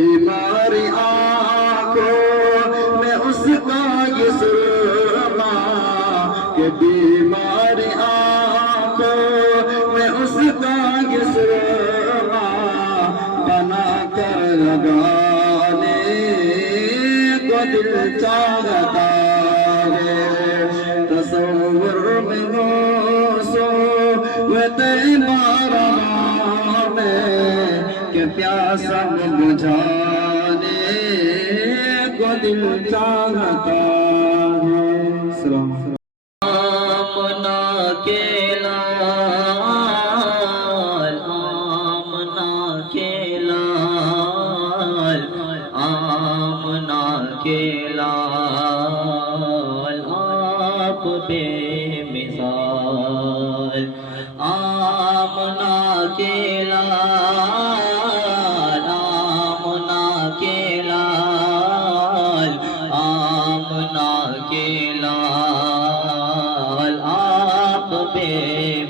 بیماری آنکھوں میں اس کا یہ سرما، کہ بیماری آنکھوں میں اس کا یہ سرما بنا کر لگانے کو دل چاہتا ہے۔ تصور میں ہو صورت مارا میں کہ پیاسا بجھانے کو دل چاہتا ہے۔ آمنہ کے لال، آمنہ کے لال، آمنہ کے لال، آپ بے مثال۔ آمنہ کے لال، آمنہ کے لال، آمنہ کے لال، آپ بے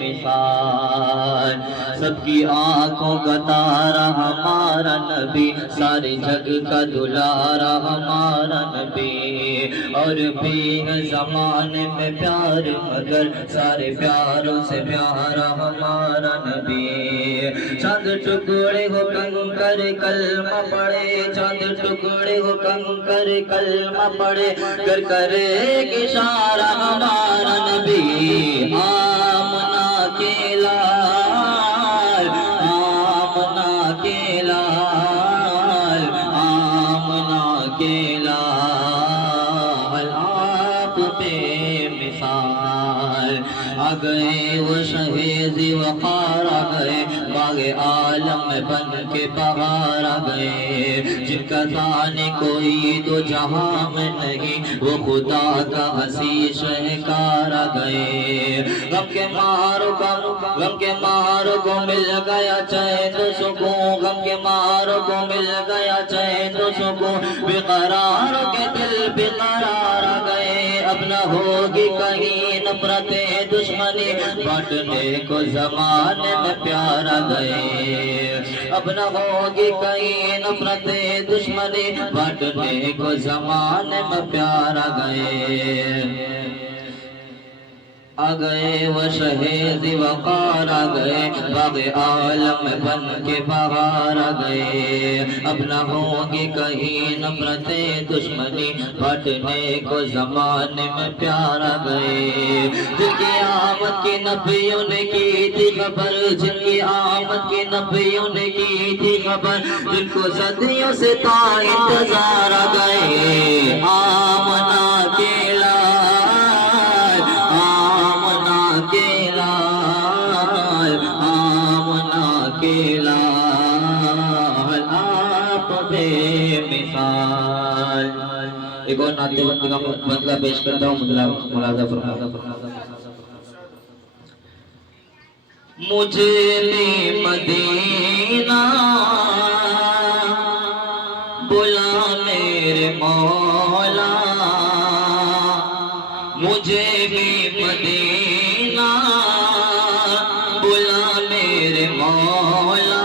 مثال۔ سب کی آنکھوں کا تارا ہمارا نبی، سارے جگ کا دلارا ہمارا نبی، اور بھی ہے زمانے میں پیار مگر سارے پیاروں سے پیارا ہمارا نبی۔ چاند ٹکڑے ہو کنکر کلمہ پڑھے، چاند ٹکڑے ہو کنکر کلمہ پڑھے، کر کرے اشارہ ہمارا نبی۔ آمنہ کے لال، آمنہ کے لال، آمنہ کے لال، آپ بے مثال۔ آ گئے وہ شہید وقار، آ گئے باغ عالم میں بن کے بہار، آ گئے جن کا ثانی کوئی دو جہاں میں نہیں، وہ خدا کا حسین شہکار، آ گئے غم کے ماروں غم کے ماروں کو مل گیا چین و سکون، غم کے ماروں کو مل گیا چین و سکون، بے قراروں کے دل بے قرار آ گئے، اب نہ ہوگی کہیں نفرت دشمنی، بانٹنے کو زمانے میں پیار آ گئے، اب نہ ہوگی کہیں نفرت دشمنی، بانٹنے کو زمانے میں پیار آ گئے۔ آ گئے وہ شہید وقار، آ گئے باغ عالم میں بن کے بہار، آ گئے اب نہ ہوگی کہیں نفرت دشمنی، بانٹنے کو زمانے میں پیار آ گئے۔ جن کی آمد کی نبیوں نے کی تھی خبر، جن کی آمد کی نبیوں نے کی تھی خبر، جن کو صدیوں سے تھا انتظار، آ گئے آمنہ کے لال، آمنہ کے لال، آمنہ کے لال، آپ بے مثال۔ ایک اور نعت بندی کا مطلب پیش کرتا ہوں، ملاحظہ فرمائیں۔ مجھے بھی مدینہ بلا میرے مولا، مجھے بھی مدینہ بلا میرے مولا،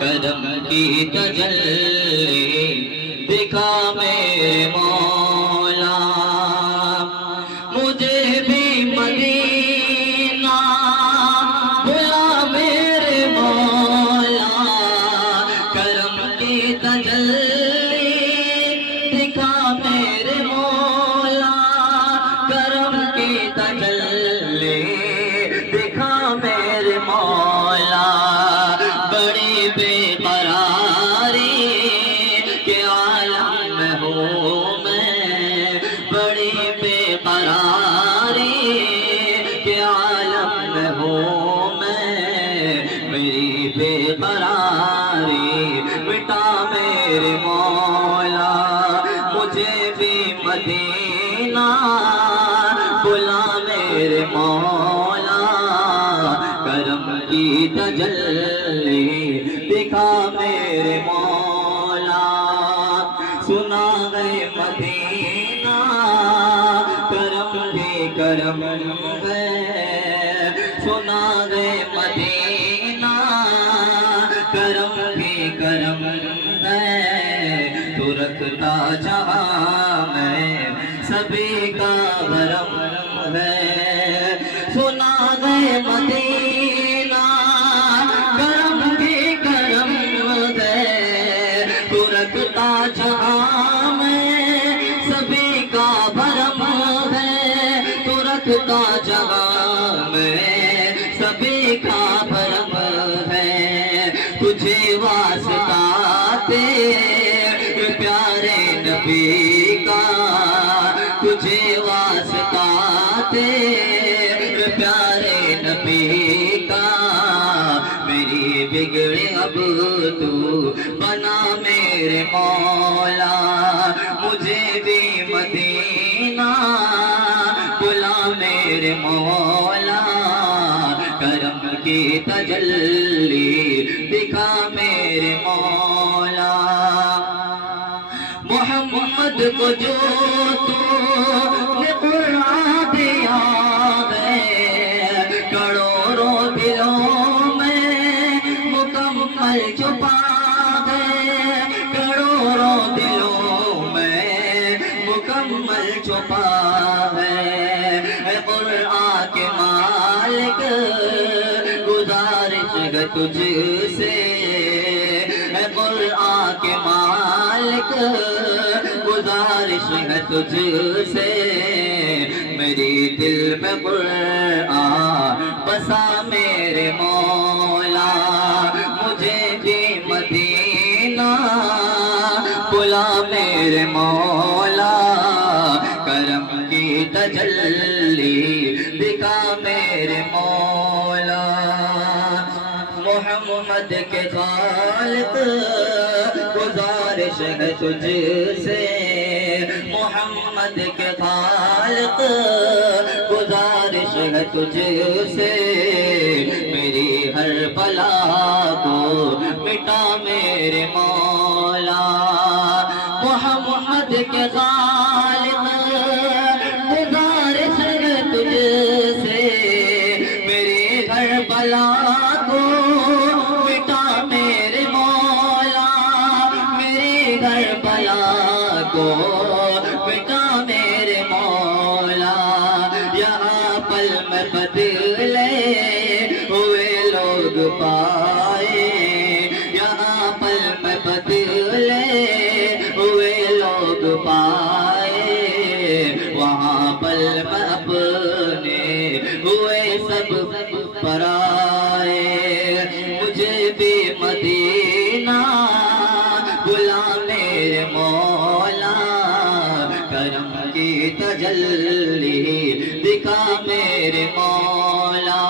کرم کی تجلی دکھا میرے مولا، مجھے بھی مدینہ بلا میرے مولا، کرم کی تجلی دکھا میرے مولا، کرم کی تجلی دکھا میرے مولا، بڑی بے قراری کے عالم میں ہوں میں، بڑی بے قراری کے عالم میں ہوں میں، میری بے قراری مٹا میرے مولا، مجھے بھی مدینہ بلا میرے مولا، کرم کی تجلی دکھا میرے مولا، سنا گئے مدینہ کرم بھی کرم ہے، سنا گئے مدینہ کرم بھی کرم کرم ہے تو رکھتا جہاں میں سبھی کا بھرم ہے سنا گئے مدینہ کرم بھی کرم ہے تو رکھتا جہاں میں سبھی کا بھرم ہے تو رکھتا جہاں میں سبھی کا بھرم ہے تجھے واسطہ تیرے پیارے نبی کا تجھے واسطہ تیرے پیارے نبی کا میری بگڑے اب تو بنا میرے مولا مجھے بھی مدینہ بلا میرے مولا کرم کی تجلی دکھا میرے مولا محمد کو جو تو نے قرآن دیا ہے کروڑوں دلوں میں مکمل چھپا ہے کروڑوں دلوں میں مکمل چھپا ہے قرآن کے مالک گزارش ہے تجھ سے قرآن کے مالک گزارش ہے تجھ سے میری دل میں قرآن بسا میرے مولا مجھے بھی مدینہ بلا میرے مولا کرم کی تجلی دکھا میرے مولا محمد کے خالق گزارش ہے تجھ سے محمد کے خالق گزارش ہے تجھ سے میری ہر بلا کو مٹا میرے مولا محمد کے خالق گزارش ہے تجھ سے میری ہر بلا کو مٹا میرے مولا میری ہر بلا کو مٹا میرے مولا یہاں پل میں بدلے ہوئے لوگ پائے یہاں پل میں بدلے ہوئے لوگ پائے وہاں پل میں اپنے ہوئے سب پرائے مجھے بھی مدینہ بلا میرے مولا کرم کی تجلی دکھا میرے مولا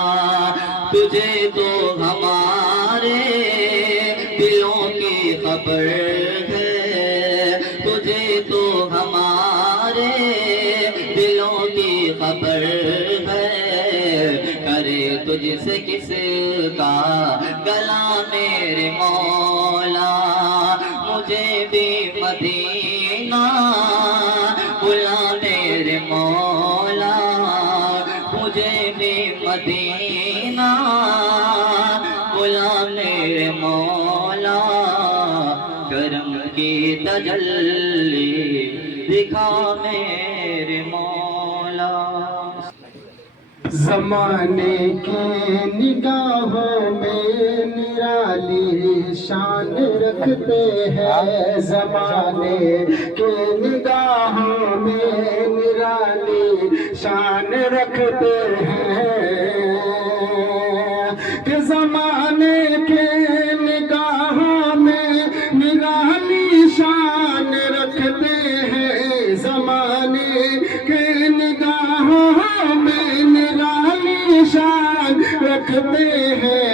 تجھے تو ہمارے دلوں کی خبر ہے تجھے تو ہمارے دلوں کی خبر ہے کرے تجھ سے کس کا گلا میرے مولا مجھے بھی مدینہ بلا میرے مولا مجھے بھی مدینہ بلا میرے مولا کرم کی تجلی دکھا میرے مولا زمانے کی نگاہوں میں نرالی شان رکھتے ہیں زمانے کی نگاہوں میں نرالی شان رکھتے ہیں کہ زمانے کے نگاہوں میں نرالی شان رکھتے ہیں زمانے کے نگاہوں میں نرالی شان رکھتے ہیں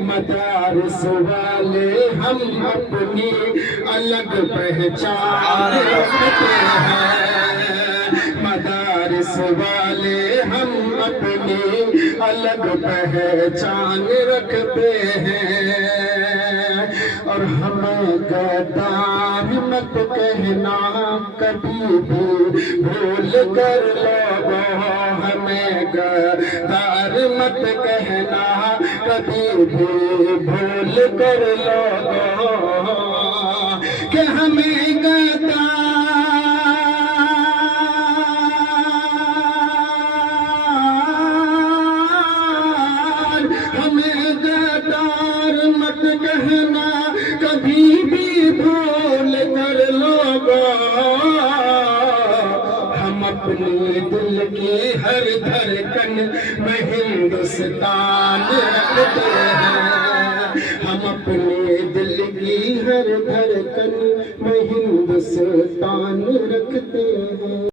مدارس والے ہم اپنی الگ پہچان رکھتے ہیں مدارس والے ہم اپنی الگ پہچان رکھتے ہیں اور ہمیں غدار مت کہنا کبھی بھی بھول کر لوگوں ہمیں غدار مت کہنا کبھی بھی بھول کر لوگوں کہ ہمیں غدار مت کہنا کبھی بھی بھول کر لوگوں ہم اپنے دل کی ہر دھڑکن میں ہندوستان رکھتے ہیں ہم اپنے دل کی ہر دھڑکن میں ہندوستان رکھتے ہیں